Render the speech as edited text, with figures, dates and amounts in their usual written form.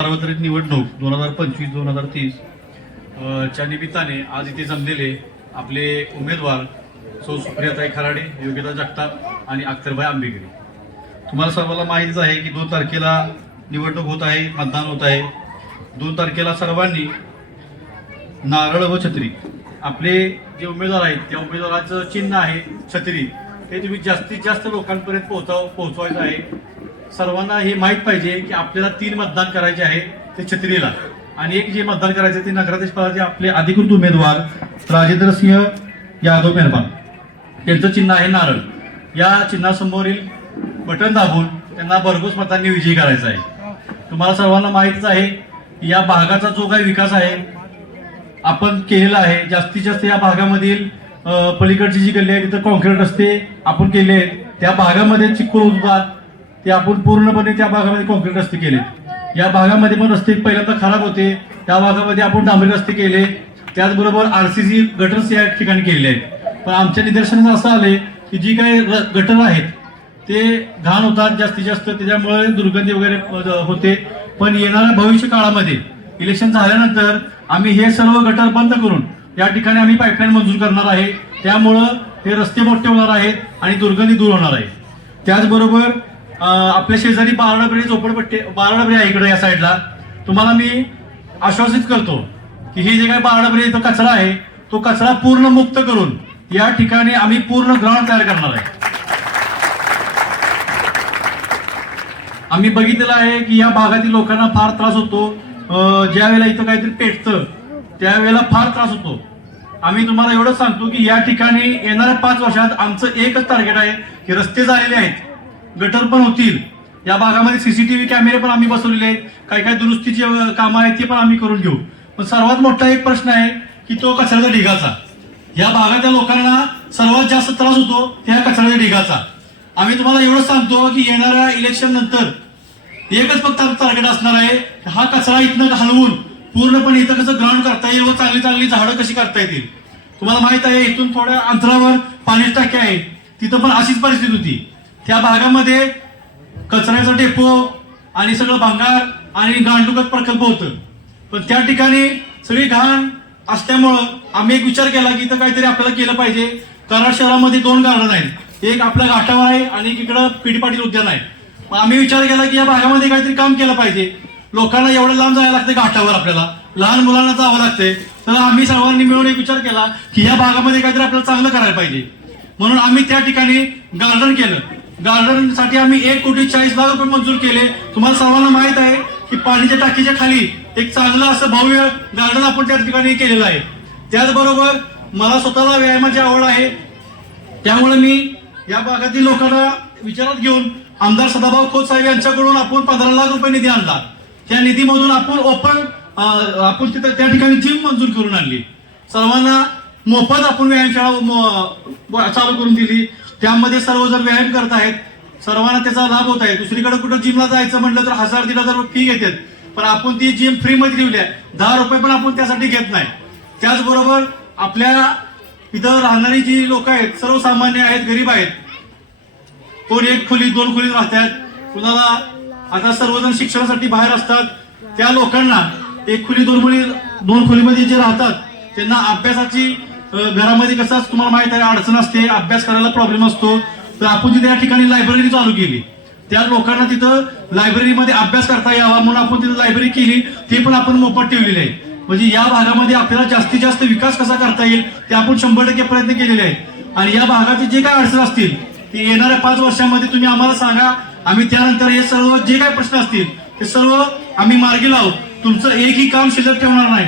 सार्वत्रिक निवडणूक 2025-2030 च्या निमित्ताने आज इथे जमलेले आपले उमेदवार सौ सुप्रियाताई खराडे, योगिता जगताप आणि अख्तरभाई आंबेगरे. तुम्हाला सर्वांना माहितीच आहे की 2 तारखेला निवडणूक होत आहे, मतदान होत आहे. 2 तारखेला सर्वांनी नारळ व छत्री, आपले जे उमेदवार आहेत त्या उमेदवाराचं चिन्ह आहे छत्री, हे तुम्ही जास्तीत जास्त लोकांपर्यंत पोहोचवायचं आहे. सर्वांना हे माहीत पाहिजे की आपल्याला 3 मतदान करायचे आहे ते छत्रीला, आणि एक जे मतदान करायचे ते नगराध्यक्ष पदाचे आपले अधिकृत उमेदवार राजेंद्र सिंह यादव मेहरबान, त्यांचं चिन्ह आहे नारळ. या चिन्हासमोरील बटन दाबून त्यांना भरघोस मतांनी विजयी करायचा आहे. तुम्हाला सर्वांना माहितीच आहे की या भागाचा जो काही विकास आहे आपण केलेला आहे. जास्तीत जास्त या भागामधील पलीकडची जी गल्ली आहे तिथं कॉन्क्रीट रस्ते आपण केले आहेत. त्या भागामध्ये चिखल होतात ते आपण पूर्णपणे त्या भागामध्ये कॉन्क्रीट रस्ते केले. या भागामध्ये पण रस्ते पहिल्यांदा खराब होते, त्या भागामध्ये आपण डांबरी रस्ते केले. त्याचबरोबर आरसीसी गटर्स या ठिकाणी केलेले आहेत. पण आमच्या निदर्शनास असं आले की जी काही गटर आहेत ते घाण होतात जास्तीत जास्त, त्याच्यामुळे दुर्गंधी वगैरे होते. पण येणाऱ्या भविष्य काळामध्ये इलेक्शन झाल्यानंतर आम्ही हे सर्व गटर बंद करून या ठिकाणी आम्ही पाईपलाईन मंजूर करणार आहे. त्यामुळं हे रस्ते मोठे होणार आहेत आणि दुर्गंधी दूर होणार आहे. त्याचबरोबर आपल्या शेजारी बारडाबरी झोपडपट्टी बारडाबरी आहे इकडे या साईडला. तुम्हाला मी आश्वासित करतो की हे जे काही बारडाबरी इथं कचरा आहे तो कचरा पूर्ण मुक्त करून या ठिकाणी आम्ही पूर्ण ग्राउंड तयार करणार आहे. आम्ही बघितलेलं आहे की या भागातील लोकांना फार त्रास होतो. ज्या वेळेला इथं काहीतरी पेटतं त्यावेळेला फार त्रास होतो. आम्ही तुम्हाला एवढंच सांगतो की या ठिकाणी येणाऱ्या 5 वर्षात आमचं एकच टार्गेट आहे की रस्ते झालेले आहेत, गटर पण होतील. या भागामध्ये सीसीटीव्ही कॅमेरे पण आम्ही बसवलेले आहेत. काही काही दुरुस्तीची कामं आहेत ते पण आम्ही करून घेऊ. पण सर्वात मोठा एक प्रश्न आहे की तो कचऱ्याचा ढिगाचा. या भागातल्या लोकांना सर्वात जास्त त्रास होतो त्या कचऱ्याच्या ढिगाचा. आम्ही तुम्हाला एवढंच सांगतो की येणाऱ्या इलेक्शन नंतर एकच फक्त टार्गेट असणार आहे, हा कचरा इथनं हलवून पूर्णपणे इथं कसं ग्राउंड करता येईल व चांगली चांगली झाडं कशी करता येतील. तुम्हाला माहित आहे इथून थोड्या अंतरावर पाणी टाकी आहे, तिथं पण अशीच परिस्थिती होती. त्या भागामध्ये कचऱ्याचा डेपो आणि सगळं भांगार आणि गांडुकत प्रकल्प होतं. पण त्या ठिकाणी सगळी घाण असल्यामुळं आम्ही एक विचार केला की इथं काहीतरी आपल्याला केलं पाहिजे. कराड शहरामध्ये 2 गार्डन आहेत, एक आपल्या घाटावर आहे आणि इकडं पीडी पाटील उद्यान आहे. मग आम्ही विचार केला की या भागामध्ये काहीतरी काम केलं पाहिजे. लोकांना एवढं लांब जायला लागतं घाटावर, आपल्याला लहान मुलांना जावं लागतंय. तर आम्ही सर्वांनी मिळून एक विचार केला की या भागामध्ये काहीतरी आपल्याला चांगलं करायला पाहिजे. म्हणून आम्ही त्या ठिकाणी गार्डन केलं. गार्डनसाठी आम्ही 1,40,00,000 मंजूर केले. तुम्हाला सर्वांना माहित आहे की पाणीच्या टाकीच्या खाली एक चांगलं असं भव्य गार्डन आपण त्या ठिकाणी केलेलं आहे. त्याचबरोबर मला स्वतःला व्यायामाची आवड आहे, त्यामुळे मी या भागातील लोकांना विचारात घेऊन आमदार सदाभाऊ खोत साहेब यांच्याकडून आपण 15 लाख रुपये निधी आणला. त्या निधीमधून आपण तिथं त्या ठिकाणी जिम मंजूर करून आणली. सर्वांना मोफत आपण व्यायामशाळा चालू करून दिली. त्यामध्ये सर्वजण व्यायाम करत आहेत, सर्वांना त्याचा लाभ होत आहे. दुसरीकडे कुठं जिमला जायचं म्हटलं तर 1000-1500 रुपये फी घेतात, पण आपण ती जिम फ्री मध्ये ठेवली आहे. 10 रुपये पण आपण त्यासाठी घेत नाही. त्याचबरोबर आपल्या इथं राहणारी जी लोक आहेत सर्वसामान्य आहेत, गरीब आहेत. कोण 1 खोली 2 खोलीत राहतात, कुणाला आता सर्वजण शिक्षणासाठी बाहेर असतात. त्या लोकांना 1 खोली 2 खोलीमध्ये जे राहतात त्यांना अभ्यासाची घरामध्ये कसं तुम्हाला माहित आहे अडचण असते, अभ्यास करायला प्रॉब्लेम असतो. तर आपण तिथे या ठिकाणी लायब्ररी चालू केली. त्या लोकांना तिथं लायब्ररीमध्ये अभ्यास करता यावा म्हणून आपण तिथं लायब्ररी केली, ती पण आपण मोफत ठेवलेली आहे. म्हणजे या भागामध्ये आपल्याला जास्तीत जास्त विकास कसा करता येईल ते आपण 100% प्रयत्न केलेले आहेत. आणि या भागाचे जे काही अडचण असतील ते येणाऱ्या 5 वर्षांमध्ये तुम्ही आम्हाला सांगा. आम्ही त्यानंतर हे सर्व जे काही प्रश्न असतील ते सर्व आम्ही मार्गी लावू. तुमचं एकही काम शिल्लक ठेवणार नाही.